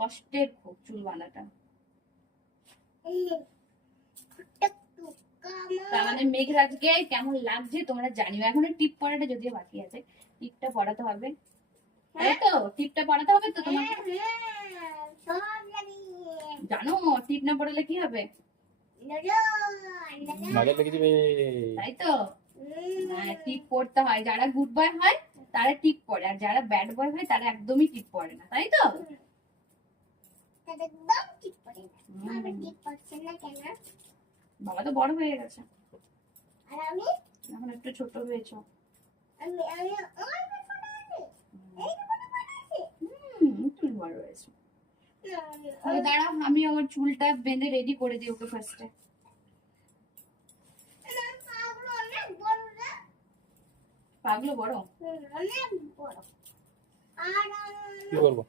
কষ্টের খুব চুল বাঁধাটা। আমাদের মেঘরাজকে কেমন লাগছে তোমরা জানিও। এখন টিপ পড়াটা যদিও বাকি আছে, টিপটা পড়াতে হবে, তাই তো? টিপটা পড়াতে হবে তো তোমাকে। জানো টিপ না পড়ালে কি হবে? তাই তো, টিপ পড়তে হয়। যারা গুড বয় হয় তারা টিপ পড়ে, আর যারা ব্যাড বয় হয় তারা একদমই টিপ পড়ে না, তাই তো? বাবা তো বড় হয়ে গেছে, আর আমি এখন একটু ছোট হয়েছে। তুমি বড় হয়েছো। দাঁড়াও আমি আমার চুলটা বেঁধে রেডি করে দিই ওকে ফার্স্টে। পাগলো বড়, অনেক বড়। আর কি করবো?